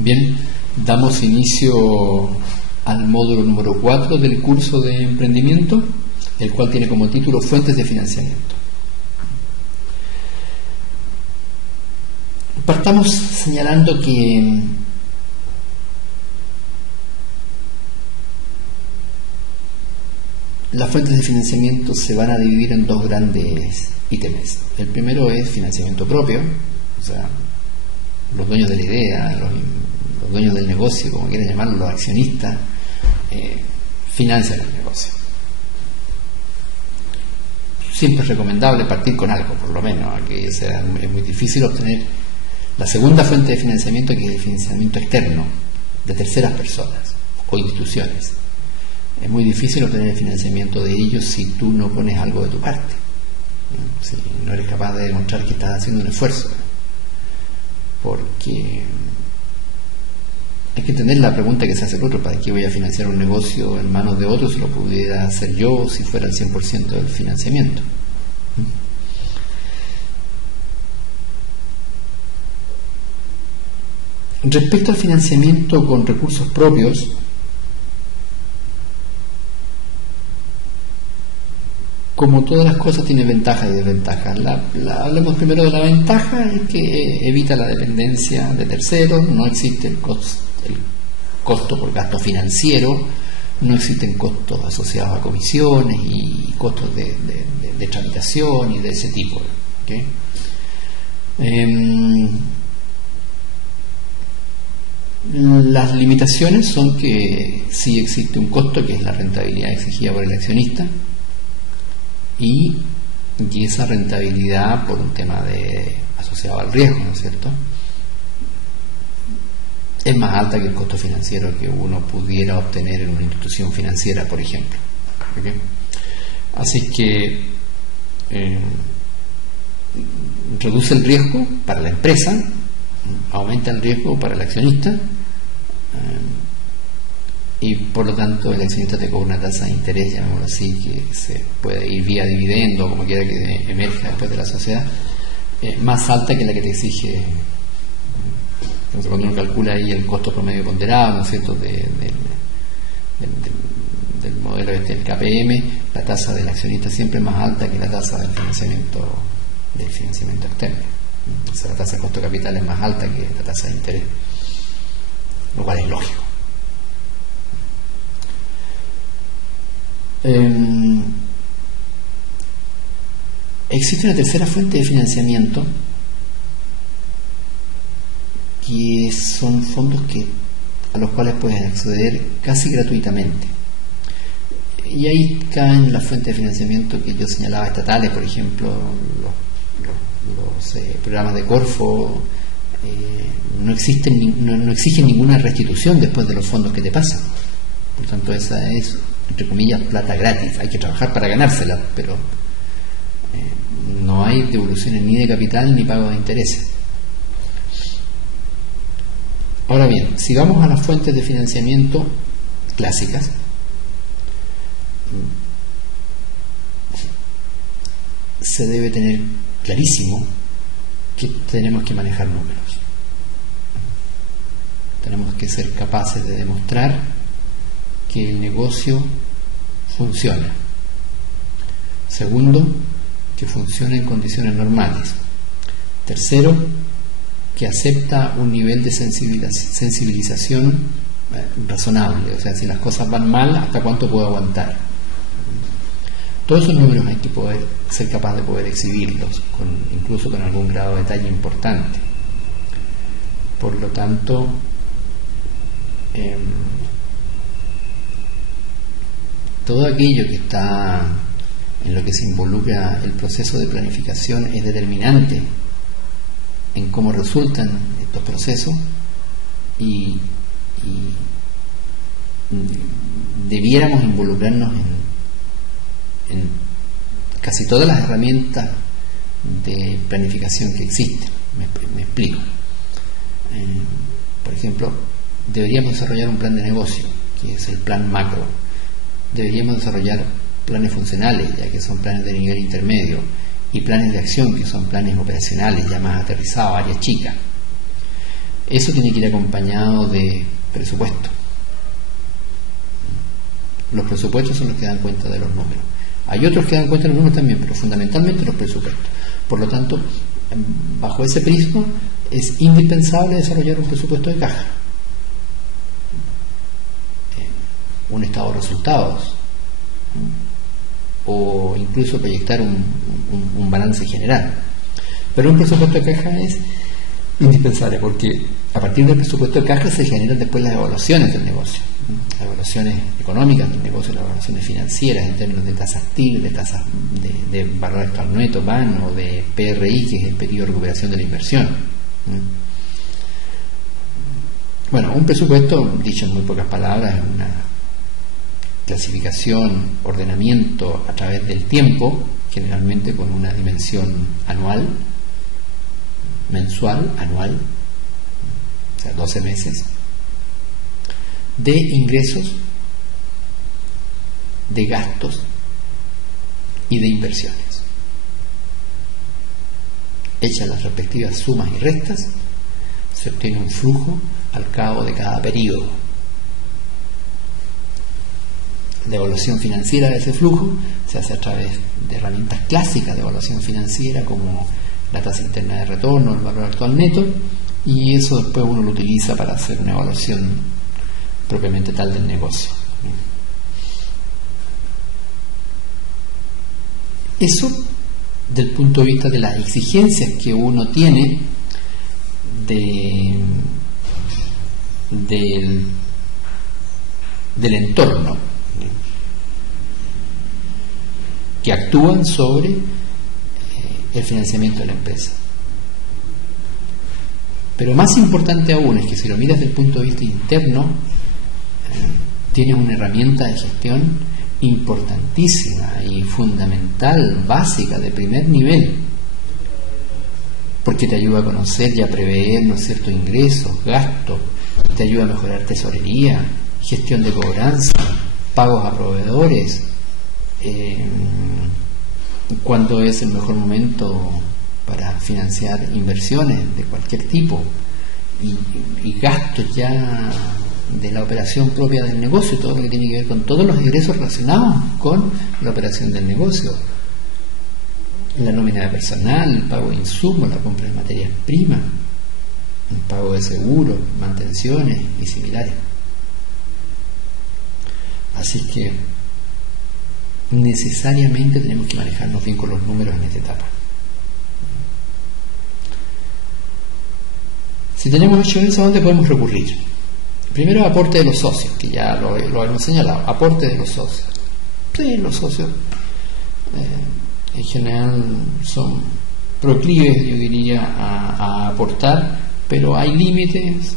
Bien, damos inicio al módulo número 4 del curso de emprendimiento, el cual tiene como título Fuentes de financiamiento. Partamos señalando que las fuentes de financiamiento se van a dividir en dos grandes ítems. El primero es financiamiento propio, o sea, los dueños de la idea, los dueños del negocio, como quieran llamarlo, los accionistas, financian el negocio. Siempre es recomendable partir con algo, por lo menos, que sea, es muy difícil obtener la segunda fuente de financiamiento, que es el financiamiento externo, de terceras personas o instituciones. Es muy difícil obtener el financiamiento de ellos si tú no pones algo de tu parte, si no eres capaz de demostrar que estás haciendo un esfuerzo. Porque hay que entender la pregunta que se hace el otro: ¿para qué voy a financiar un negocio en manos de otros si lo pudiera hacer yo, si fuera el 100% del financiamiento? Respecto al financiamiento con recursos propios, como todas las cosas, tiene ventajas y desventajas. Hablemos primero de la ventaja: es que evita la dependencia de terceros, no existe el costo por gasto financiero, no existen costos asociados a comisiones y costos de tramitación y de ese tipo. ¿Okay? Las limitaciones son que sí existe un costo, que es la rentabilidad exigida por el accionista, y esa rentabilidad, por un tema asociado al riesgo, ¿no es cierto?, es más alta que el costo financiero que uno pudiera obtener en una institución financiera, por ejemplo. ¿Okay? Así que reduce el riesgo para la empresa, aumenta el riesgo para el accionista, y por lo tanto el accionista te cobra una tasa de interés, llamémoslo así, que se puede ir vía dividendo, como quiera que emerja después de la sociedad, más alta que la que te exige. Entonces, cuando uno calcula ahí el costo promedio ponderado, ¿no es cierto?, del modelo del KPM, la tasa del accionista siempre es más alta que la tasa del financiamiento externo. O sea, la tasa de costo de capital es más alta que la tasa de interés, lo cual es lógico. Existe una tercera fuente de financiamiento, que son fondos a los cuales puedes acceder casi gratuitamente, y ahí caen las fuentes de financiamiento que yo señalaba, estatales, por ejemplo, los programas de Corfo. No exigen ninguna restitución después de los fondos que te pasan, por tanto esa es, entre comillas, plata gratis. Hay que trabajar para ganársela, pero no hay devoluciones ni de capital ni pago de intereses. Ahora bien, si vamos a las fuentes de financiamiento clásicas, se debe tener clarísimo que tenemos que manejar números. Tenemos que ser capaces de demostrar que el negocio funciona. Segundo, que funciona en condiciones normales. Tercero, que acepta un nivel de sensibilización razonable, o sea, si las cosas van mal, ¿hasta cuánto puedo aguantar? Todos esos números hay que ser capaz de poder exhibirlos, incluso con algún grado de detalle importante. Por lo tanto, todo aquello que está en lo que se involucra el proceso de planificación es determinante en cómo resultan estos procesos, y debiéramos involucrarnos en casi todas las herramientas de planificación que existen. Me explico. Por ejemplo, deberíamos desarrollar un plan de negocio, que es el plan macro. Deberíamos desarrollar planes funcionales, ya que son planes de nivel intermedio, y planes de acción, que son planes operacionales ya más aterrizados, áreas chicas. Eso tiene que ir acompañado de presupuesto. Los presupuestos son los que dan cuenta de los números. Hay otros que dan cuenta de los números también, pero fundamentalmente los presupuestos. Por lo tanto, bajo ese prisma es indispensable desarrollar un presupuesto de caja, un estado de resultados, o incluso proyectar un balance general. Pero un presupuesto de caja es indispensable porque a partir del presupuesto de caja se generan después las evaluaciones del negocio, las evaluaciones económicas del negocio, las evaluaciones financieras en términos de tasas TIR, de tasas de valor actual neto, VAN, o de PRI, que es el periodo de recuperación de la inversión. Bueno, un presupuesto, dicho en muy pocas palabras, es una clasificación, ordenamiento a través del tiempo, generalmente con una dimensión anual, mensual, anual, o sea, 12 meses, de ingresos, de gastos y de inversiones. Hechas las respectivas sumas y restas, se obtiene un flujo al cabo de cada periodo. La evaluación financiera de ese flujo se hace a través de herramientas clásicas de evaluación financiera como la tasa interna de retorno, el valor actual neto, y eso después uno lo utiliza para hacer una evaluación propiamente tal del negocio. Eso del punto de vista de las exigencias que uno tiene del entorno, que actúan sobre el financiamiento de la empresa. Pero más importante aún es que si lo miras desde el punto de vista interno, tienes una herramienta de gestión importantísima y fundamental, básica, de primer nivel, porque te ayuda a conocer y a prever, ¿no es cierto?, ingresos, gastos, te ayuda a mejorar tesorería, gestión de cobranza, pagos a proveedores, cuándo es el mejor momento para financiar inversiones de cualquier tipo y gastos ya de la operación propia del negocio, todo lo que tiene que ver con todos los ingresos relacionados con la operación del negocio, la nómina de personal, el pago de insumos, la compra de materias primas, el pago de seguros, mantenciones y similares. Así que necesariamente tenemos que manejarnos bien con los números en esta etapa. Si tenemos hecho eso, ¿a dónde podemos recurrir? Primero, aporte de los socios, que ya lo hemos señalado. Aporte de los socios. Sí, los socios en general son proclives, yo diría, a aportar, pero hay límites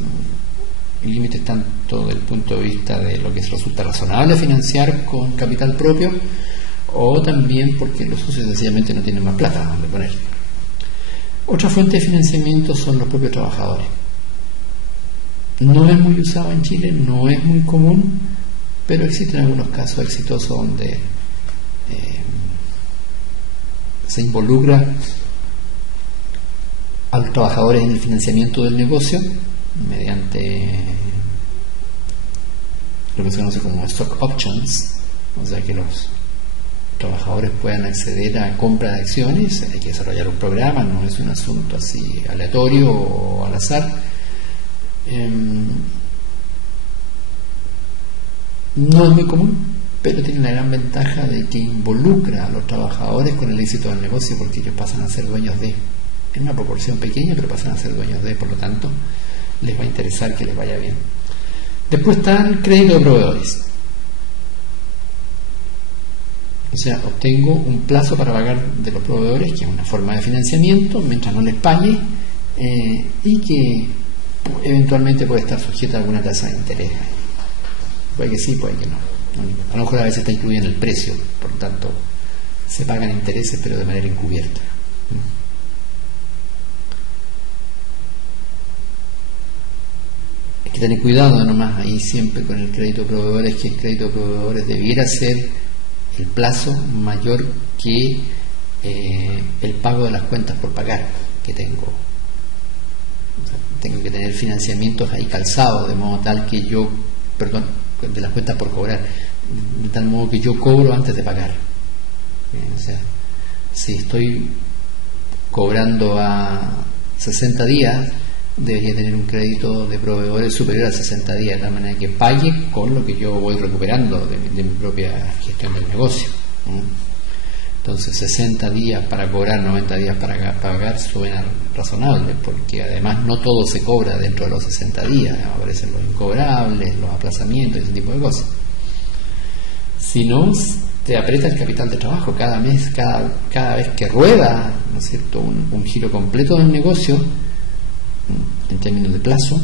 tanto del punto de vista de lo que resulta razonable financiar con capital propio, o también porque los socios sencillamente no tienen más plata donde poner. Otra fuente de financiamiento son los propios trabajadores. No es muy usado en Chile, no es muy común, pero existen algunos casos exitosos donde se involucra a los trabajadores en el financiamiento del negocio mediante lo que se conoce como stock options, o sea que los trabajadores puedan acceder a compra de acciones. Hay que desarrollar un programa, no es un asunto así aleatorio o al azar. No es muy común, pero tiene la gran ventaja de que involucra a los trabajadores con el éxito del negocio, porque ellos pasan a ser dueños de, en una proporción pequeña, pero pasan a ser dueños de, por lo tanto les va a interesar que les vaya bien. Después está el crédito de proveedores. O sea, obtengo un plazo para pagar de los proveedores, que es una forma de financiamiento mientras no les pague, y que eventualmente puede estar sujeta a alguna tasa de interés. Puede que sí, puede que no. A lo mejor a veces está incluida en el precio, por lo tanto se pagan intereses pero de manera encubierta. Hay que tener cuidado nomás ahí siempre con el crédito de proveedores, que el crédito de proveedores debiera ser el plazo mayor que el pago de las cuentas por pagar que tengo. O sea, tengo que tener financiamientos ahí calzados, de modo tal que yo, perdón, de las cuentas por cobrar, de tal modo que yo cobro antes de pagar. O sea, si estoy cobrando a 60 días, debería tener un crédito de proveedores superior a 60 días, de tal manera que pague con lo que yo voy recuperando de mi propia gestión del negocio. Entonces 60 días para cobrar, 90 días para pagar suena razonable, porque además no todo se cobra dentro de los 60 días, aparecen los incobrables, los aplazamientos, ese tipo de cosas. Si no, te aprieta el capital de trabajo cada mes, cada vez que rueda, ¿no es cierto?, un giro completo del negocio, en términos de plazo,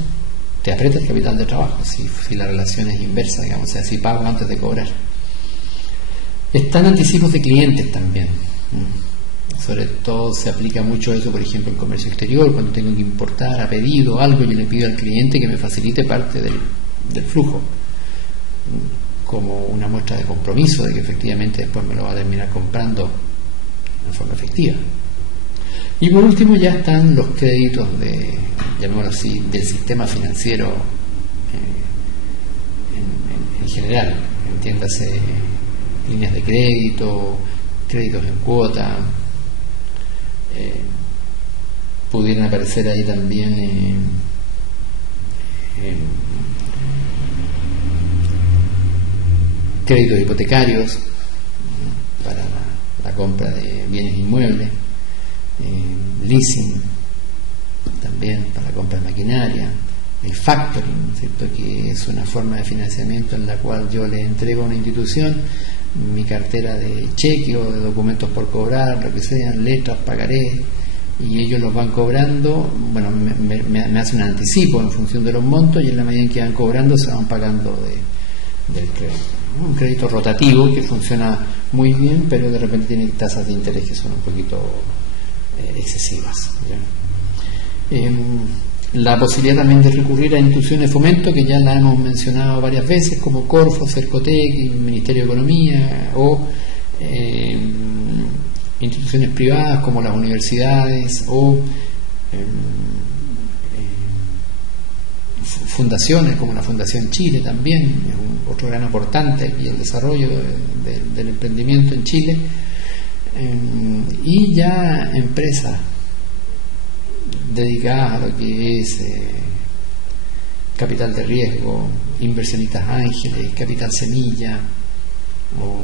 te aprieta el capital de trabajo, si la relación es inversa, digamos, o sea, si pago antes de cobrar. Están anticipos de clientes también. Sobre todo se aplica mucho eso, por ejemplo, en comercio exterior, cuando tengo que importar a pedido algo, yo le pido al cliente que me facilite parte del flujo, como una muestra de compromiso de que efectivamente después me lo va a terminar comprando de forma efectiva. Y por último ya están los créditos llamémoslo así, del sistema financiero en general, entiéndase, líneas de crédito, créditos en cuota, pudieran aparecer ahí también créditos hipotecarios para la compra de bienes inmuebles, leasing también para la compra de maquinaria, el factoring, ¿cierto?, que es una forma de financiamiento en la cual yo le entrego a una institución mi cartera de cheque o de documentos por cobrar, lo que sean, letras, pagaré, y ellos los van cobrando. Bueno, me hacen un anticipo en función de los montos, y en la medida en que van cobrando se van pagando del crédito. Un crédito rotativo que funciona muy bien, pero de repente tiene tasas de interés que son un poquito excesivas, ¿ya? La posibilidad también de recurrir a instituciones de fomento, que ya la hemos mencionado varias veces, como Corfo, Cercotec, el Ministerio de Economía, o instituciones privadas como las universidades, o fundaciones como la Fundación Chile también, es otro gran aportante aquí al desarrollo del emprendimiento en Chile, y ya empresas dedicadas a lo que es capital de riesgo, inversionistas ángeles, capital semilla, o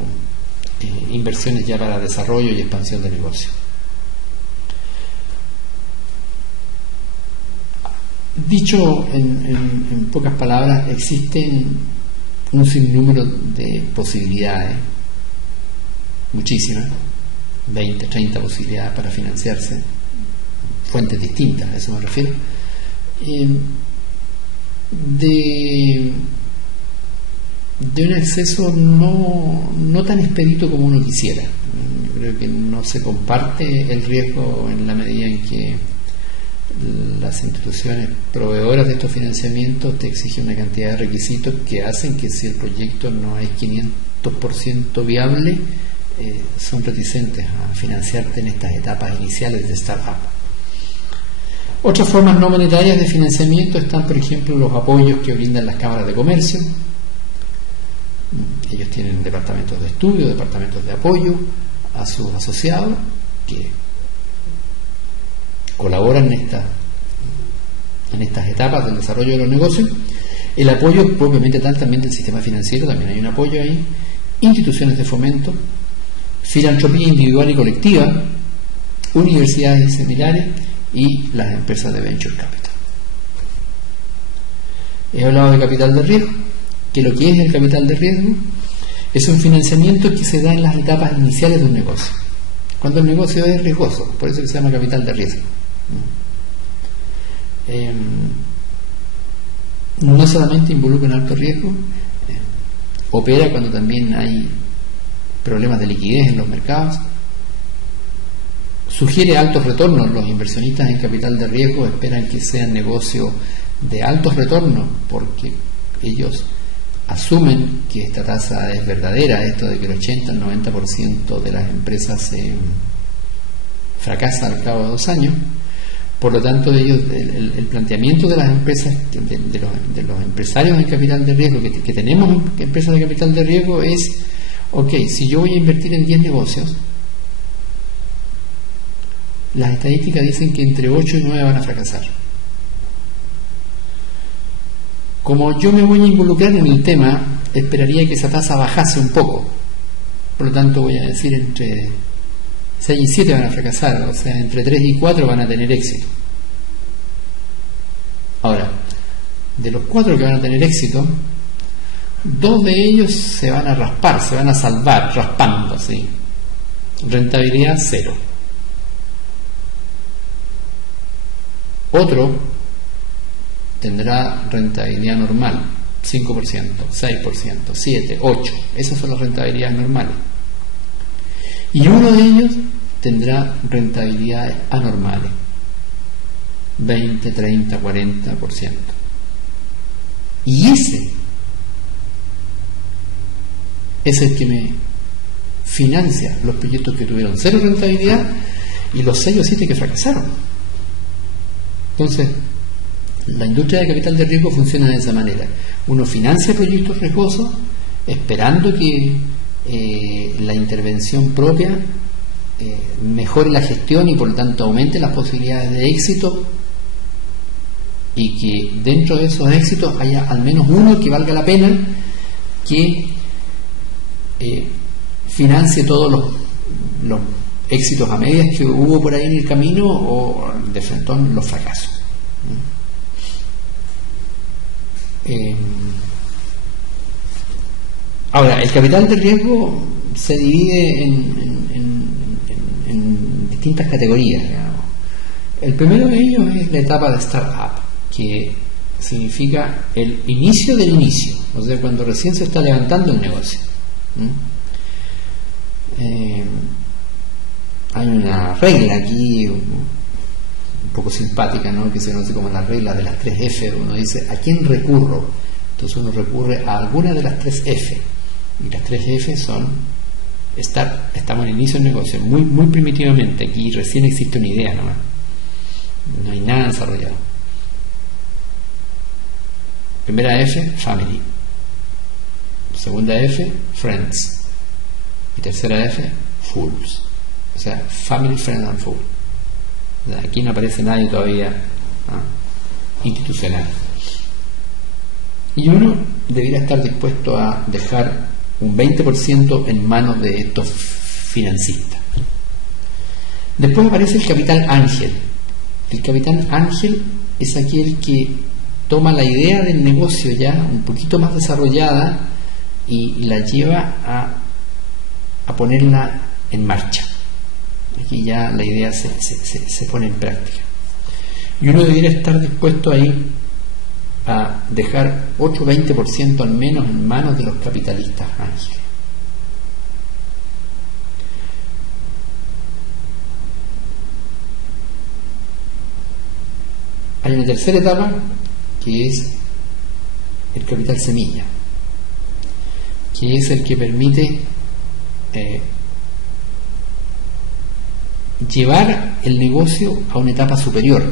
inversiones ya para desarrollo y expansión de negocio. Dicho en pocas palabras, existen un sinnúmero de posibilidades, muchísimas, 20, 30 posibilidades para financiarse, fuentes distintas, a eso me refiero, de un acceso no tan expedito como uno quisiera. Yo creo que no se comparte el riesgo en la medida en que las instituciones proveedoras de estos financiamientos te exigen una cantidad de requisitos que hacen que, si el proyecto no es 500% viable, son reticentes a financiarte en estas etapas iniciales de startup. Otras formas no monetarias de financiamiento están, por ejemplo, los apoyos que brindan las cámaras de comercio. Ellos tienen departamentos de estudio, departamentos de apoyo a sus asociados que colaboran en estas etapas del desarrollo de los negocios. El apoyo propiamente tal también del sistema financiero, también hay un apoyo ahí. Instituciones de fomento, filantropía individual y colectiva, universidades y similares, y las empresas de venture capital. He hablado de capital de riesgo, que lo que es el capital de riesgo es un financiamiento que se da en las etapas iniciales de un negocio, cuando el negocio es riesgoso, por eso que se llama capital de riesgo. No solamente involucra un alto riesgo, opera cuando también hay problemas de liquidez en los mercados, sugiere altos retornos. Los inversionistas en capital de riesgo esperan que sean negocios de altos retornos, porque ellos asumen que esta tasa es verdadera, esto de que el 80 al 90% de las empresas fracasa al cabo de 2 años. Por lo tanto, ellos, el planteamiento de las empresas, de los empresarios en capital de riesgo, que tenemos empresas de capital de riesgo, es, ok, si yo voy a invertir en 10 negocios, las estadísticas dicen que entre 8 y 9 van a fracasar. Como yo me voy a involucrar en el tema, esperaría que esa tasa bajase un poco. Por lo tanto, voy a decir entre 6 y 7 van a fracasar, o sea, entre 3 y 4 van a tener éxito. Ahora, de los 4 que van a tener éxito, 2 de ellos se van a raspar, se van a salvar, raspando, ¿sí? Rentabilidad 0. Otro tendrá rentabilidad normal, 5%, 6%, 7%, 8%. Esas son las rentabilidades normales. Y uno de ellos tendrá rentabilidades anormales, 20, 30, 40%. Y ese es el que me financia los proyectos que tuvieron 0 rentabilidad y los 6 o 7 que fracasaron. Entonces, la industria de capital de riesgo funciona de esa manera. Uno financia proyectos riesgosos esperando que la intervención propia mejore la gestión y por lo tanto aumente las posibilidades de éxito, y que dentro de esos éxitos haya al menos uno que valga la pena, que financie todos los éxitos a medias que hubo por ahí en el camino, o de frente los fracasos. Ahora, el capital de riesgo se divide en distintas categorías, digamos. El primero de ellos es la etapa de startup, que significa el inicio del inicio, o sea, cuando recién se está levantando el negocio. Hay una regla aquí un poco simpática, ¿no?, que se conoce como la regla de las 3 F. Uno dice, ¿a quién recurro? Entonces uno recurre a alguna de las 3 F, y las 3 F son estamos en el inicio del negocio, muy primitivamente. Aquí recién existe una idea nomás, no hay nada desarrollado. Primera F, family. Segunda F, friends. Y tercera F, fools. O sea, family, friends and fools. O sea, aquí no aparece nadie todavía institucional. Y uno debería estar dispuesto a dejar un 20% en manos de estos financistas. Después aparece el capital ángel. El capital ángel es aquel que toma la idea del negocio ya un poquito más desarrollada y la lleva a ponerla en marcha. Aquí ya la idea se pone en práctica. Y uno debería estar dispuesto ahí a dejar 8-20% al menos en manos de los capitalistas ángeles. Hay una tercera etapa, que es el capital semilla, que es el que permite llevar el negocio a una etapa superior,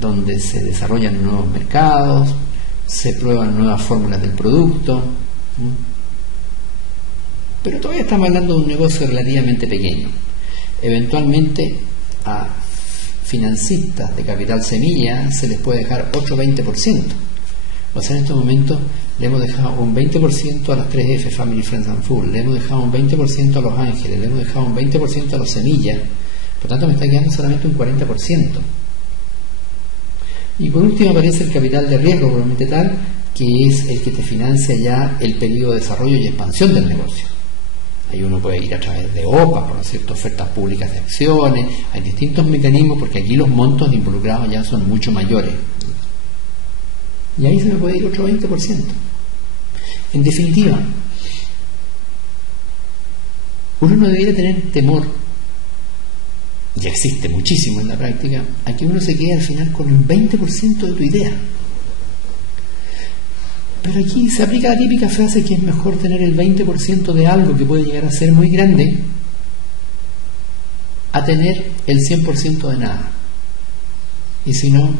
donde se desarrollan nuevos mercados, se prueban nuevas fórmulas del producto. Pero todavía estamos hablando de un negocio relativamente pequeño. Eventualmente a financistas de capital semilla se les puede dejar 8-20%. O sea, en estos momentos le hemos dejado un 20% a las 3F, Family, Friends and Fools, le hemos dejado un 20% a los ángeles, le hemos dejado un 20% a los semillas. Por tanto, me está quedando solamente un 40%. Y por último aparece el capital de riesgo, probablemente tal, que es el que te financia ya el periodo de desarrollo y expansión del negocio. Ahí uno puede ir a través de OPA, por cierto, ofertas públicas de acciones, hay distintos mecanismos, porque aquí los montos involucrados ya son mucho mayores. Y ahí se me puede ir otro 20%. En definitiva, uno no debería tener temor, ya existe muchísimo en la práctica, a que uno se quede al final con un 20% de tu idea. Pero aquí se aplica la típica frase que es mejor tener el 20% de algo que puede llegar a ser muy grande a tener el 100% de nada. Y si no,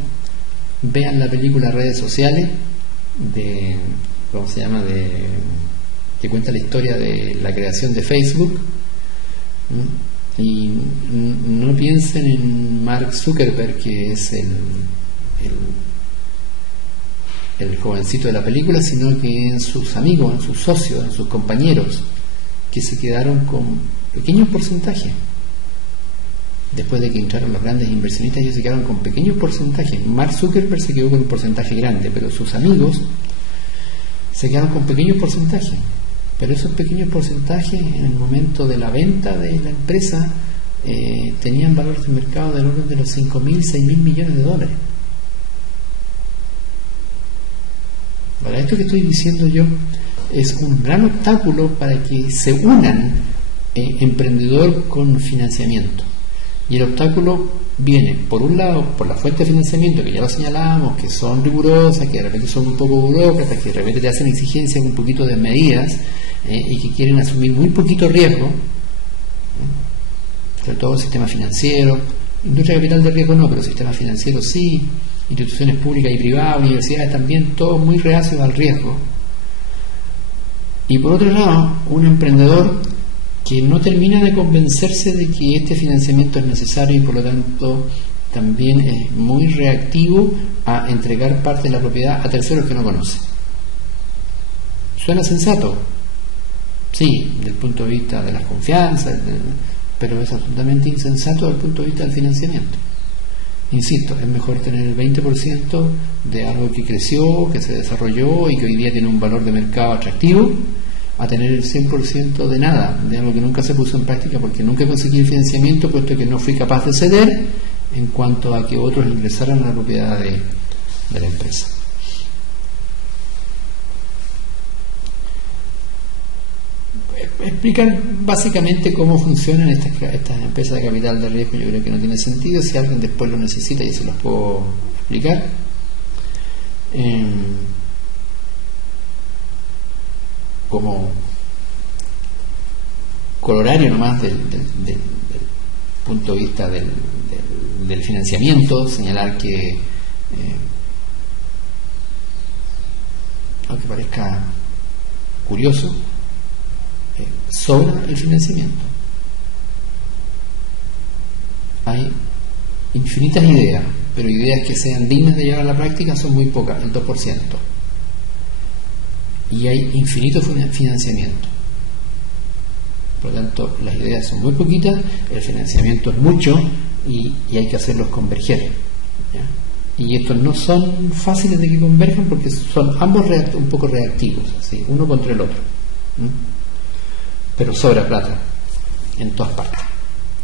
vean la película Redes Sociales de, ¿cómo se llama?, que cuenta la historia de la creación de Facebook. Y no piensen en Mark Zuckerberg, que es el jovencito de la película, sino que en sus amigos, en sus socios, en sus compañeros, que se quedaron con pequeños porcentajes. Después de que entraron los grandes inversionistas, ellos se quedaron con pequeños porcentajes. Mark Zuckerberg se quedó con un porcentaje grande, pero sus amigos se quedaron con pequeños porcentajes. Pero esos pequeños porcentajes, en el momento de la venta de la empresa, tenían valores de mercado del orden de los 5.000, 6.000 millones de dólares. Ahora, esto que estoy diciendo yo es un gran obstáculo para que se unan emprendedor con financiamiento. Y el obstáculo viene, por un lado, por la fuente de financiamiento, que ya lo señalábamos, que son rigurosas, que de repente son un poco burócratas, que de repente te hacen exigencias un poquito desmedidas, y que quieren asumir muy poquito riesgo, sobre todo el sistema financiero. Industria de capital de riesgo no, pero el sistema financiero sí, instituciones públicas y privadas, universidades también, todos muy reacios al riesgo. Y por otro lado, un emprendedor que no termina de convencerse de que este financiamiento es necesario y por lo tanto también es muy reactivo a entregar parte de la propiedad a terceros que no conoce. Suena sensato, sí, desde el punto de vista de las confianzas, pero es absolutamente insensato desde el punto de vista del financiamiento. Insisto, es mejor tener el 20% de algo que creció, que se desarrolló y que hoy día tiene un valor de mercado atractivo, a tener el 100% de nada, de algo que nunca se puso en práctica porque nunca conseguí el financiamiento, puesto que no fui capaz de ceder en cuanto a que otros ingresaran a la propiedad de la empresa. Explicar básicamente cómo funcionan estas empresas de capital de riesgo, yo creo que no tiene sentido. Si alguien después lo necesita, yo se los puedo explicar. Como colorario nomás del punto de vista del financiamiento, señalar que, aunque parezca curioso, sobra el financiamiento. Hay infinitas ideas, pero ideas que sean dignas de llevar a la práctica son muy pocas, el 2%. Y hay infinito financiamiento. Por lo tanto, las ideas son muy poquitas, el financiamiento es mucho y hay que hacerlos converger, ¿ya? Y estos no son fáciles de que converjan porque son ambos un poco reactivos, ¿sí? Uno contra el otro. Pero sobra plata en todas partes.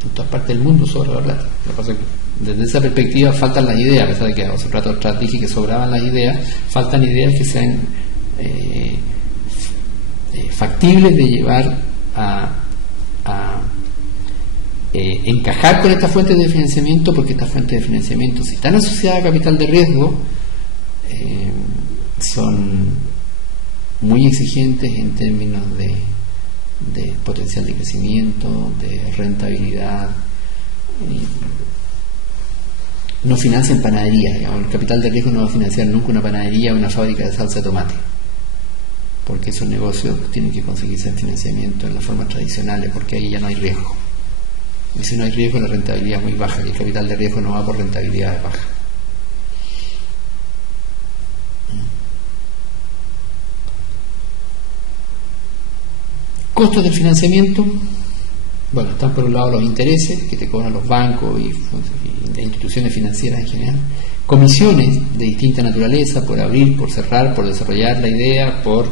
En todas partes del mundo sobra la plata. Lo que pasa es que desde esa perspectiva faltan las ideas, a pesar de que hace un rato atrás dije que sobraban las ideas, faltan ideas que sean factibles de llevar a encajar con estas fuentes de financiamiento, porque estas fuentes de financiamiento, si están asociadas a capital de riesgo, son muy exigentes en términos de potencial de crecimiento, de rentabilidad. No financian panadería, digamos. El capital de riesgo no va a financiar nunca una panadería o una fábrica de salsa de tomate, porque esos negocios tienen que conseguirse en financiamiento en las formas tradicionales, porque ahí ya no hay riesgo. Y si no hay riesgo, la rentabilidad es muy baja, y el capital de riesgo no va por rentabilidad baja. Costos del financiamiento. Bueno, están por un lado los intereses que te cobran los bancos y instituciones financieras en general, comisiones de distinta naturaleza por abrir, por cerrar, por desarrollar la idea, por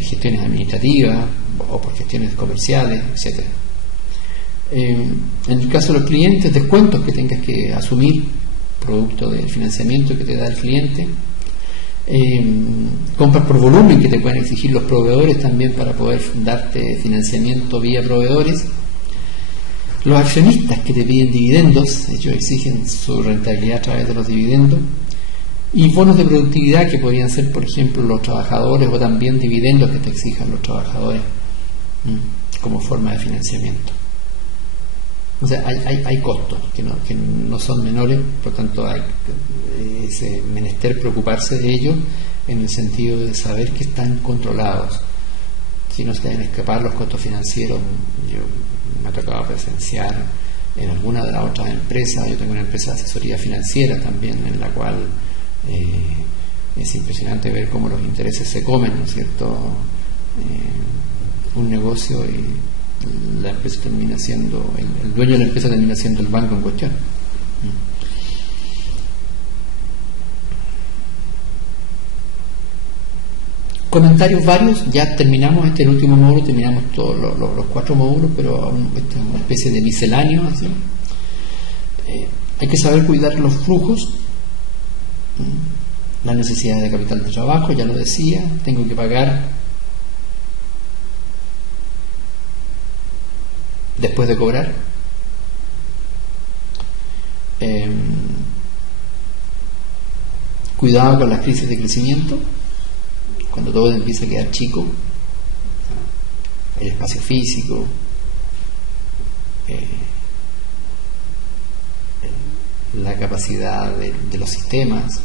gestiones administrativas o por gestiones comerciales, etc. En el caso de los clientes, descuentos que tengas que asumir producto del financiamiento que te da el cliente, compras por volumen que te pueden exigir los proveedores también para poder darte financiamiento vía proveedores, los accionistas que te piden dividendos, ellos exigen su rentabilidad a través de los dividendos, y bonos de productividad que podrían ser, por ejemplo, los trabajadores, o también dividendos que te exijan los trabajadores como forma de financiamiento. O sea, hay costos que no son menores, por tanto hay ese menester preocuparse de ellos en el sentido de saber que están controlados. Si no se deben escapar los costos financieros, yo me ha tocado presenciar en alguna de las otras empresas. Yo tengo una empresa de asesoría financiera también, en la cual es impresionante ver cómo los intereses se comen, ¿no es cierto? Un negocio, y la empresa termina siendo, el dueño de la empresa termina siendo el banco en cuestión. Comentarios varios. Ya terminamos el último módulo, terminamos todos los 4 módulos, pero aún esta es una especie de misceláneo, ¿sí? Hay que saber cuidar los flujos, la necesidad de capital de trabajo, ya lo decía. Tengo que pagar después de cobrar. Cuidado con las crisis de crecimiento, cuando todo empieza a quedar chico, el espacio físico, la capacidad de los sistemas,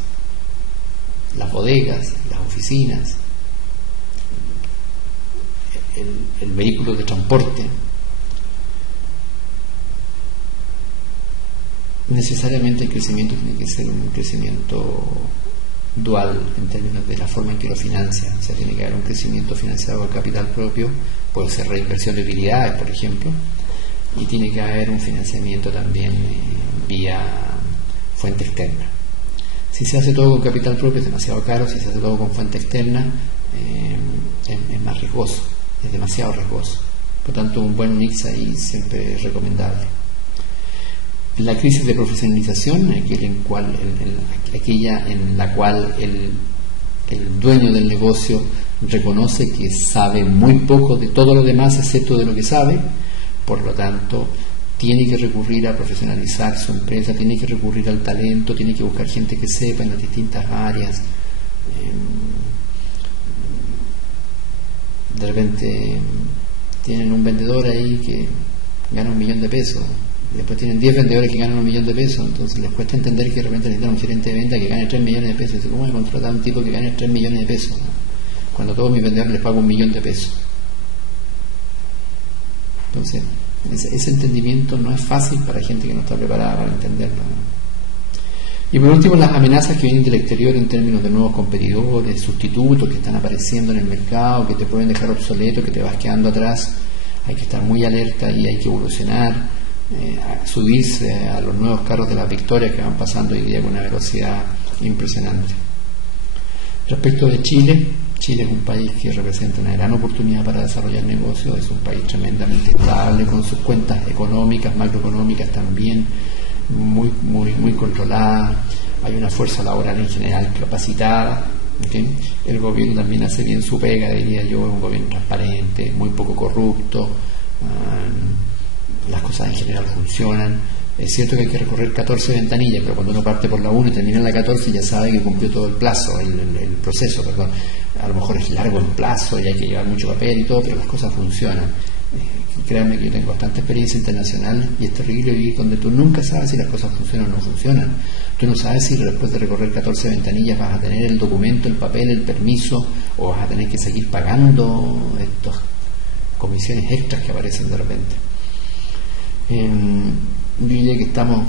las bodegas, las oficinas, el vehículo de transporte. Necesariamente el crecimiento tiene que ser un crecimiento dual en términos de la forma en que lo financia. O sea, tiene que haber un crecimiento financiado con capital propio, puede ser reinversión de utilidades, por ejemplo, y tiene que haber un financiamiento también vía fuente externa. Si se hace todo con capital propio es demasiado caro. Si se hace todo con fuente externa es más riesgoso, es demasiado riesgoso. Por tanto, un buen mix ahí siempre es recomendable. La crisis de profesionalización, aquella en la cual el dueño del negocio reconoce que sabe muy poco de todo lo demás excepto de lo que sabe, por lo tanto tiene que recurrir a profesionalizar su empresa, tiene que recurrir al talento, tiene que buscar gente que sepa en las distintas áreas. De repente tienen un vendedor ahí que gana $1.000.000, después tienen 10 vendedores que ganan $1.000.000, entonces les cuesta entender que de repente necesitan un gerente de venta que gane $3.000.000. ¿Cómo voy a contratar a un tipo que gane $3.000.000, ¿no? Cuando a todos mis vendedores les pago $1.000.000? Entonces, ese entendimiento no es fácil para gente que no está preparada para entenderlo, ¿no? Y por último, las amenazas que vienen del exterior en términos de nuevos competidores, sustitutos que están apareciendo en el mercado, que te pueden dejar obsoleto, que te vas quedando atrás. Hay que estar muy alerta y hay que evolucionar, subirse a los nuevos carros de las victorias que van pasando hoy día con una velocidad impresionante. Respecto de Chile, Chile es un país que representa una gran oportunidad para desarrollar negocios. Es un país tremendamente estable, con sus cuentas económicas, macroeconómicas también muy controladas. Hay una fuerza laboral en general capacitada, ¿okay? El gobierno también hace bien su pega, diría yo. Es un gobierno transparente, muy poco corrupto. Las cosas en general funcionan. Es cierto que hay que recorrer 14 ventanillas, pero cuando uno parte por la 1 y termina en la 14 ya sabe que cumplió todo el plazo, el proceso, perdón. A lo mejor es largo el plazo y hay que llevar mucho papel y todo, pero las cosas funcionan. Créanme que yo tengo bastante experiencia internacional y es terrible vivir donde tú nunca sabes si las cosas funcionan o no funcionan. Tú no sabes si después de recorrer 14 ventanillas vas a tener el documento, el papel, el permiso, o vas a tener que seguir pagando estas comisiones extras que aparecen de repente. Yo diría que estamos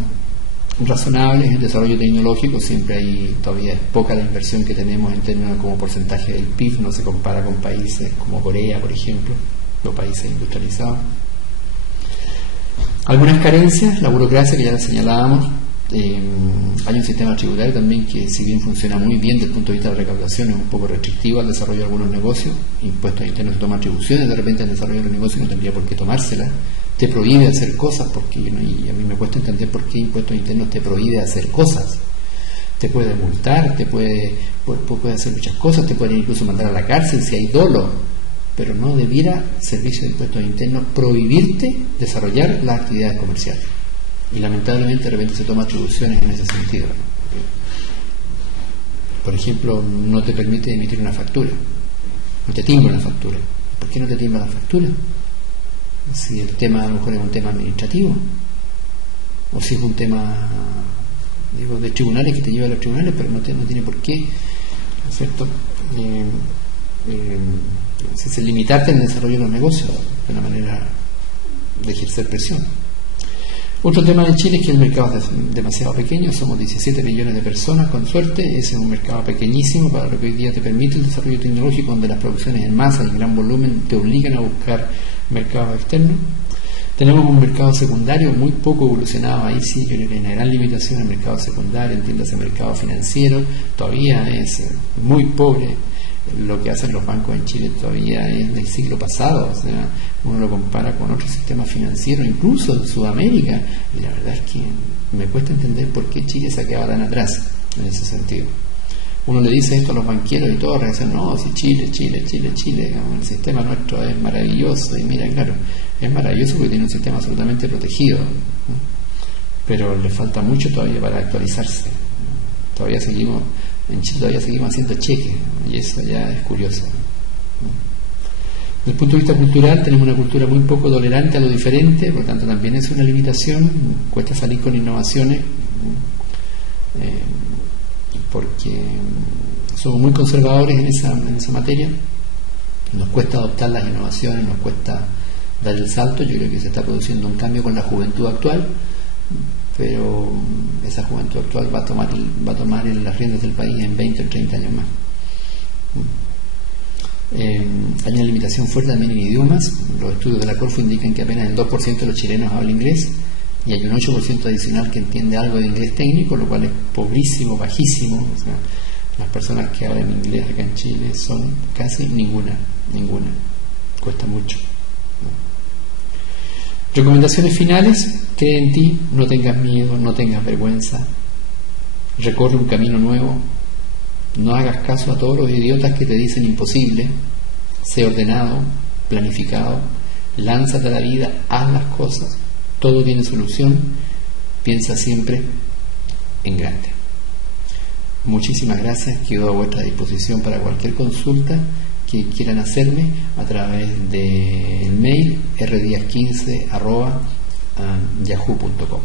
razonables en desarrollo tecnológico. Siempre hay, todavía es poca la inversión que tenemos en términos como porcentaje del PIB, no se compara con países como Corea, por ejemplo, los países industrializados. Algunas carencias, la burocracia que ya la señalábamos. Hay un sistema tributario también que, si bien funciona muy bien desde el punto de vista de la recaudación, es un poco restrictivo al desarrollo de algunos negocios. Impuestos internos se toman atribuciones de repente al desarrollo de los negocios, no tendría por qué tomárselas. Te prohíbe hacer cosas, porque y a mí me cuesta entender por qué impuestos internos te prohíbe hacer cosas. Te puede multar, puede hacer muchas cosas, te puede incluso mandar a la cárcel si hay dolo, pero no debiera Servicio de Impuestos Internos prohibirte desarrollar las actividades comerciales. Y lamentablemente de repente se toman atribuciones en ese sentido, ¿no? Por ejemplo, no te permite emitir una factura, no te timbra una factura. ¿Por qué no te timbra la factura? Si el tema a lo mejor es un tema administrativo, o si es un tema, digo, de tribunales que te lleva a los tribunales, pero no tiene por qué, ¿no es cierto? Es limitarte en el desarrollo de los negocios, de una manera de ejercer presión. Otro tema de Chile es que el mercado es demasiado pequeño, somos 17 millones de personas con suerte, ese es un mercado pequeñísimo para lo que hoy día te permite el desarrollo tecnológico, donde las producciones en masa y en gran volumen te obligan a buscar mercados externos. Tenemos un mercado secundario muy poco evolucionado, ahí sí yo creo que hay una gran limitación en el mercado secundario, entiéndase mercado financiero, todavía es muy pobre. Lo que hacen los bancos en Chile todavía es del siglo pasado, o sea, uno lo compara con otros sistemas financieros, incluso en Sudamérica, y la verdad es que me cuesta entender por qué Chile se ha quedado tan atrás en ese sentido. Uno le dice esto a los banqueros y todos reaccionan, no, si Chile, el sistema nuestro es maravilloso, y mira, claro, es maravilloso porque tiene un sistema absolutamente protegido, ¿no? Pero le falta mucho todavía para actualizarse, ¿no? En Chile todavía seguimos haciendo cheques, y eso ya es curioso. Desde el punto de vista cultural, tenemos una cultura muy poco tolerante a lo diferente, por lo tanto también es una limitación, cuesta salir con innovaciones, porque somos muy conservadores en esa materia, nos cuesta adoptar las innovaciones, nos cuesta dar el salto. Yo creo que se está produciendo un cambio con la juventud actual, pero esa juventud actual va a tomar las riendas del país en 20 o 30 años más. Hay una limitación fuerte también en idiomas. Los estudios de la Corfo indican que apenas el 2% de los chilenos habla inglés y hay un 8% adicional que entiende algo de inglés técnico, lo cual es pobrísimo, bajísimo. O sea, las personas que hablan inglés acá en Chile son casi ninguna, cuesta mucho. Recomendaciones finales: cree en ti, no tengas miedo, no tengas vergüenza, recorre un camino nuevo, no hagas caso a todos los idiotas que te dicen imposible, sé ordenado, planificado, lánzate a la vida, haz las cosas, todo tiene solución, piensa siempre en grande. Muchísimas gracias, quedo a vuestra disposición para cualquier consulta que quieran hacerme a través del mail rdias15@yahoo.com.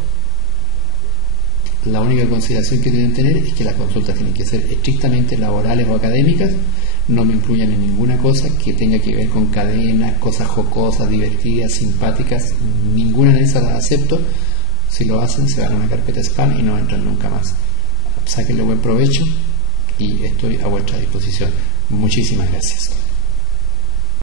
La única consideración que deben tener es que las consultas tienen que ser estrictamente laborales o académicas, no me incluyan en ninguna cosa que tenga que ver con cadenas, cosas jocosas, divertidas, simpáticas, ninguna de esas las acepto. Si lo hacen se van a una carpeta spam y no entran nunca más. Sáquenle buen provecho y estoy a vuestra disposición. Muchísimas gracias.